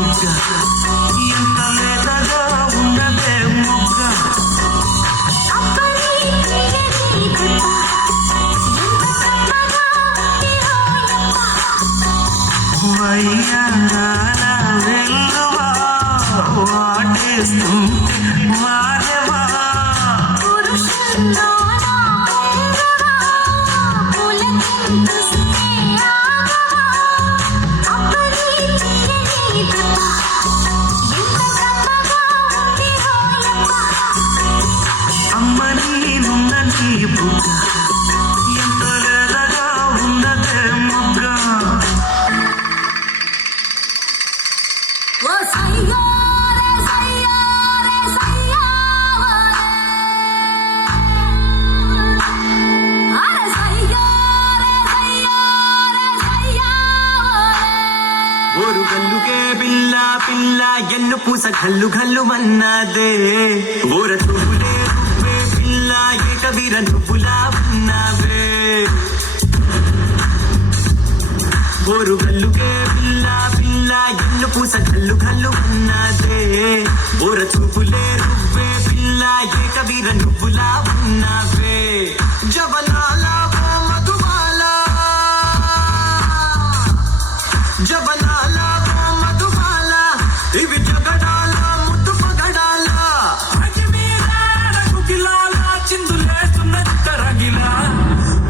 బుగ్గ ఎంత లేతగా ఉన్నదే ముగ్గ వయ్యారాల వెల్లువా వాటేస్తుంటే వారెవా అమ్మని ఉన్నది బుగ్గ ఎంత లేతగా ఉన్నదే ముగ్గ ఓరు గల్లుకే పిల్ల పిల్ల ఎన్ను పూస గల్లు గల్లు అన్నదే ఓర నువ్వులే నువ్వే పిల్ల ఏక వీర నువ్వులా ఉన్నావే ఓరు గల్లుకే పిల్ల పిల్ల ఎన్ను పూస గల్లు గల్లు అన్నదే ఓర చూపులే నువ్వే పిల్ల ఏక వీర నువ్వులా ఉన్నావే జబలాల ఓ మధుబాల జబలాల ఓ మధుబాల ఇవి జగడాల ముద్దు పగడాల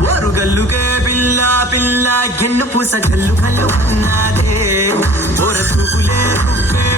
ఓరు గల్లుకే పిల్ల పిల్ల ఎన్ను పూస గల్లు గల్లు అన్నదే ఓర చూపులే నువ్వే